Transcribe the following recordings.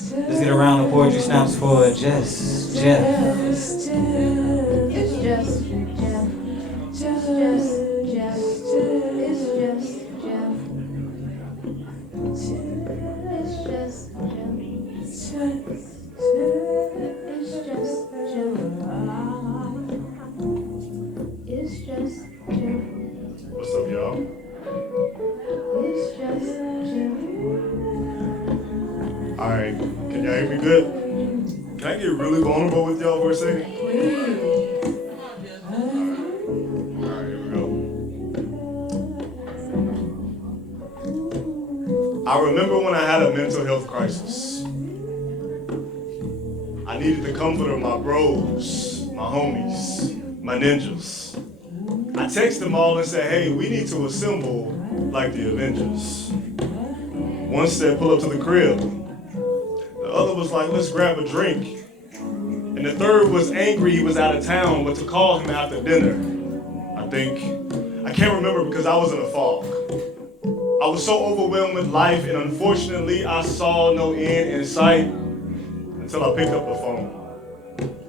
Let's get a round of poetry snaps for Jeff. It's just Jeff. Just Jeff. It's just Jeff. It's just Jeff. It's just Jeff. It's just Jeff. What's up, y'all? It's just Jeff. Alright, can y'all hear me good? Can I get really vulnerable with y'all for a second? Alright, here we go. I remember when I had a mental health crisis. I needed the comfort of my bros, my homies, my ninjas. I texted them all and said, hey, we need to assemble like the Avengers. One said, pull up to the crib. The other was like, let's grab a drink. And the third was angry he was out of town, but to call him after dinner. I can't remember because I was in a fog. I was so overwhelmed with life, and unfortunately, I saw no end in sight until I picked up the phone.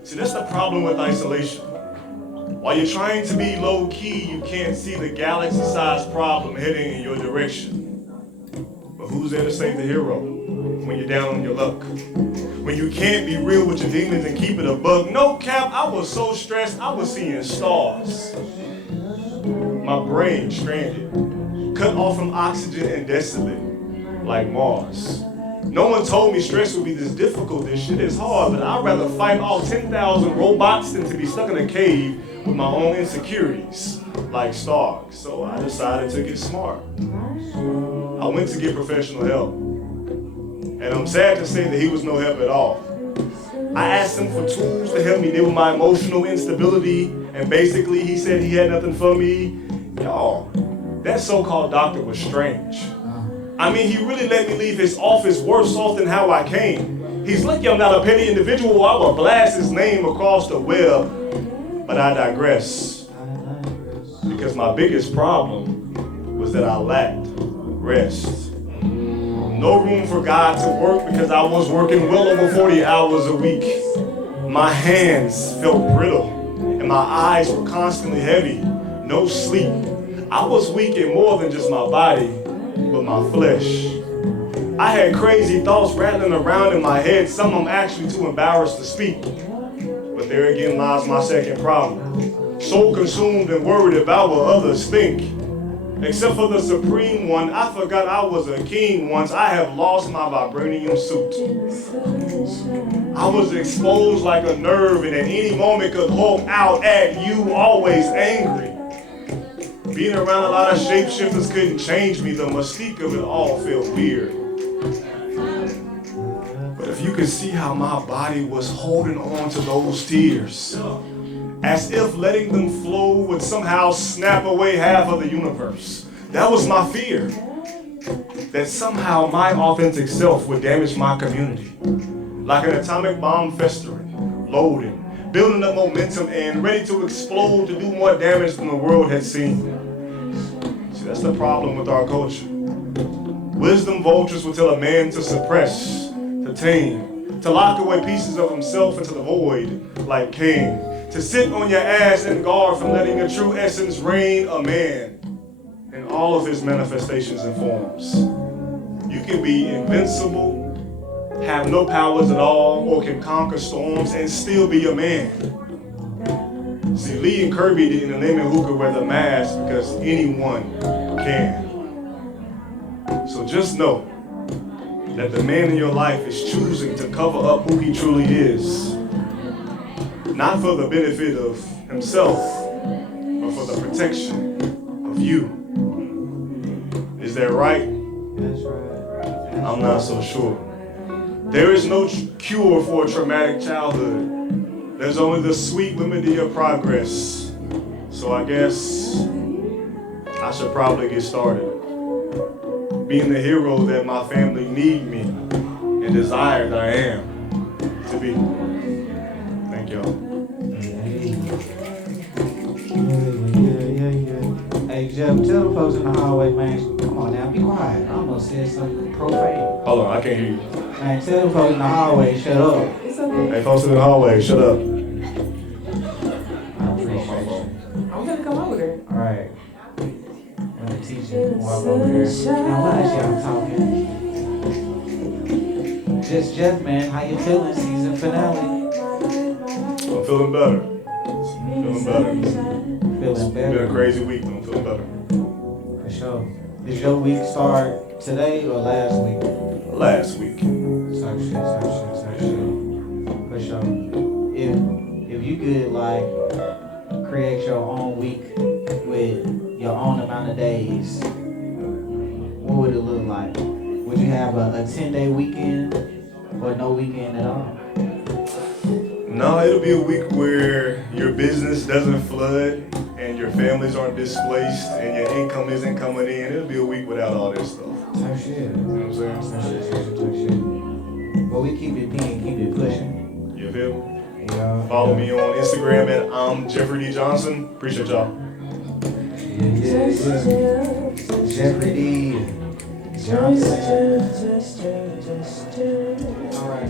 See, that's the problem with isolation. While you're trying to be low-key, you can't see the galaxy-sized problem heading in your direction. But who's there to save the hero when you're down on your luck? When you can't be real with your demons and keep it a buck? No cap, I was so stressed, I was seeing stars. My brain stranded, cut off from oxygen and desolate, like Mars. No one told me stress would be this difficult. This shit is hard, but I'd rather fight all 10,000 robots than to be stuck in a cave with my own insecurities, like Stark. So I decided to get smart. I went to get professional help. And I'm sad to say that he was no help at all. I asked him for tools to help me deal with my emotional instability, and basically he said he had nothing for me. Y'all, that so-called doctor was strange. I mean, he really let me leave his office worse off than how I came. He's lucky I'm not a petty individual. I would blast his name across the web. But I digress. Because my biggest problem was that I lacked rest. No room for God to work because I was working well over 40 hours a week. My hands felt brittle and my eyes were constantly heavy. No sleep. I was weak in more than just my body, but my flesh. I had crazy thoughts rattling around in my head, some I'm actually too embarrassed to speak. But there again lies my second problem. So consumed and worried about what others think. Except for the supreme one, I forgot I was a king once. I have lost my vibranium suit. I was exposed like a nerve and at any moment could hulk out at you, always angry. Being around a lot of shapeshifters couldn't change me. The mystique of it all felt weird. But if you could see how my body was holding on to those tears, as if letting them flow would somehow snap away half of the universe. That was my fear. That somehow my authentic self would damage my community. Like an atomic bomb festering, loading, building up momentum and ready to explode to do more damage than the world had seen. See, that's the problem with our culture. Wisdom vultures will tell a man to suppress, to tame, to lock away pieces of himself into the void, like Cain, to sit on your ass and guard from letting your true essence reign a man in all of his manifestations and forms. You can be invincible, have no powers at all, or can conquer storms and still be a man. See, Lee and Kirby didn't limit who could wear the mask because anyone can. So just know that the man in your life is choosing to cover up who he truly is. Not for the benefit of himself, but for the protection of you. Is that right? That's right. I'm not so sure. There is no cure for a traumatic childhood. There's only the sweet remedy of progress. So I guess I should probably get started. Being the hero that my family need me and desire that I am to be. Thank y'all. Yeah. Hey, Hey Jeff, tell the folks in the hallway, man. Come on now, be quiet. I almost said something profane. Hold on, I can't hear you. Man, tell the folks in the hallway, shut up. It's okay. Hey, folks in the hallway, shut up. I appreciate you. I'm gonna come over there. All right. I'm gonna teach you while I'm over here. Now, why is y'all talking? Just Jeff, man. How you feeling? Season finale. I'm feeling better. Feeling better. Feeling It's been better. a crazy week, but I'm feeling better. For sure. Did your week start today or last week? Last week. Type shit. For sure. If you could like create your own week with your own amount of days, what would it look like? Would you have a 10-day weekend or no weekend at all? No, it'll be a week where your business doesn't flood and your families aren't displaced and your income isn't coming in. It'll be a week without all this stuff. Type shit. You know what I'm saying? Type shit. But we keep it being, keep it pushing. You feel me? Yeah. Follow me on Instagram at I'm Jeffery D Johnson. Appreciate y'all. Yeah. Jeffery D. Johnson. All right.